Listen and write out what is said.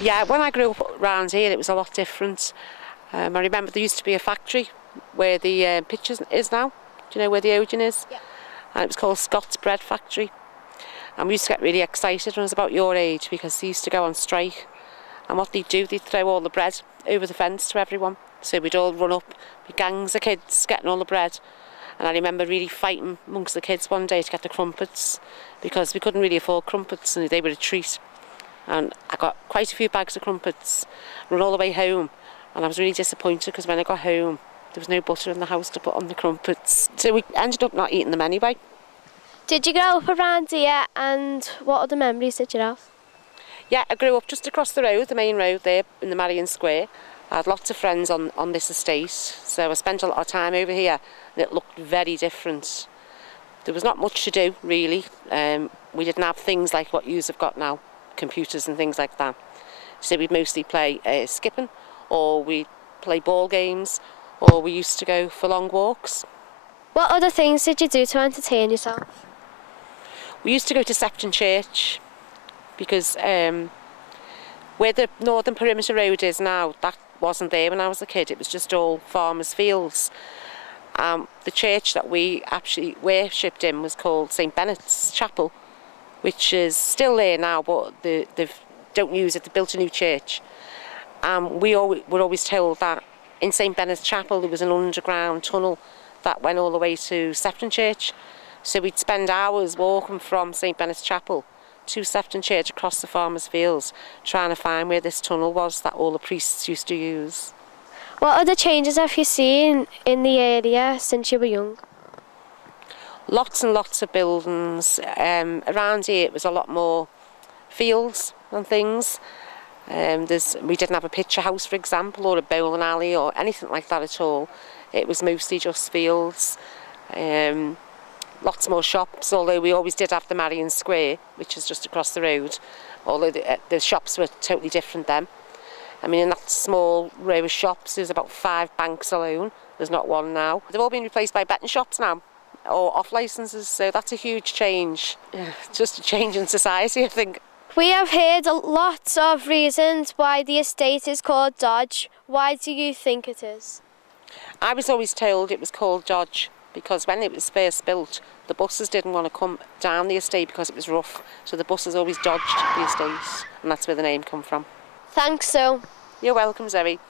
Yeah, when I grew up around here, it was a lot different. I remember there used to be a factory where the pitch is now. Do you know where the Odeon is? Yeah. And it was called Scott's Bread Factory. And we used to get really excited when I was about your age because they used to go on strike. And what they'd do, they'd throw all the bread over the fence to everyone. So we'd all run up with gangs of kids getting all the bread. And I remember really fighting amongst the kids one day to get the crumpets because we couldn't really afford crumpets and they were a treat. And I got quite a few bags of crumpets, run all the way home. And I was really disappointed because when I got home, there was no butter in the house to put on the crumpets. So we ended up not eating them anyway. Did you grow up around here, and what other memories did you have? Yeah, I grew up just across the road, the main road there in the Marion Square. I had lots of friends on this estate, so I spent a lot of time over here and it looked very different. There was not much to do really. We didn't have things like what yous have got now, computers and things like that. So we'd mostly play skipping, or we'd play ball games, or we used to go for long walks. What other things did you do to entertain yourself? We used to go to Sefton Church because where the northern perimeter road is now, that wasn't there when I was a kid. It was just all farmers' fields. The church that we actually worshipped in was called St Benet's Chapel, which is still there now, but they don't use it. They built a new church. We were always told that in St Benet's Chapel there was an underground tunnel that went all the way to Sefton Church. So we'd spend hours walking from St Benet's Chapel to Sefton Church across the farmers' fields, trying to find where this tunnel was that all the priests used to use. What other changes have you seen in the area since you were young? Lots and lots of buildings. Around here it was a lot more fields and things. We didn't have a picture house, for example, or a bowling alley or anything like that at all. It was mostly just fields. Lots more shops, although we always did have the Marion Square, which is just across the road, although the shops were totally different then. I mean, in that small row of shops, there's about 5 banks alone. There's not one now. They've all been replaced by betting shops now, or off licences, so that's a huge change. Just a change in society, I think. We have heard lots of reasons why the estate is called Dodge. Why do you think it is? I was always told it was called Dodge because when it was first built, the buses didn't want to come down the estate because it was rough, so the buses always dodged the estate, and that's where the name come from. Thanks, Sue. You're welcome, Zoe.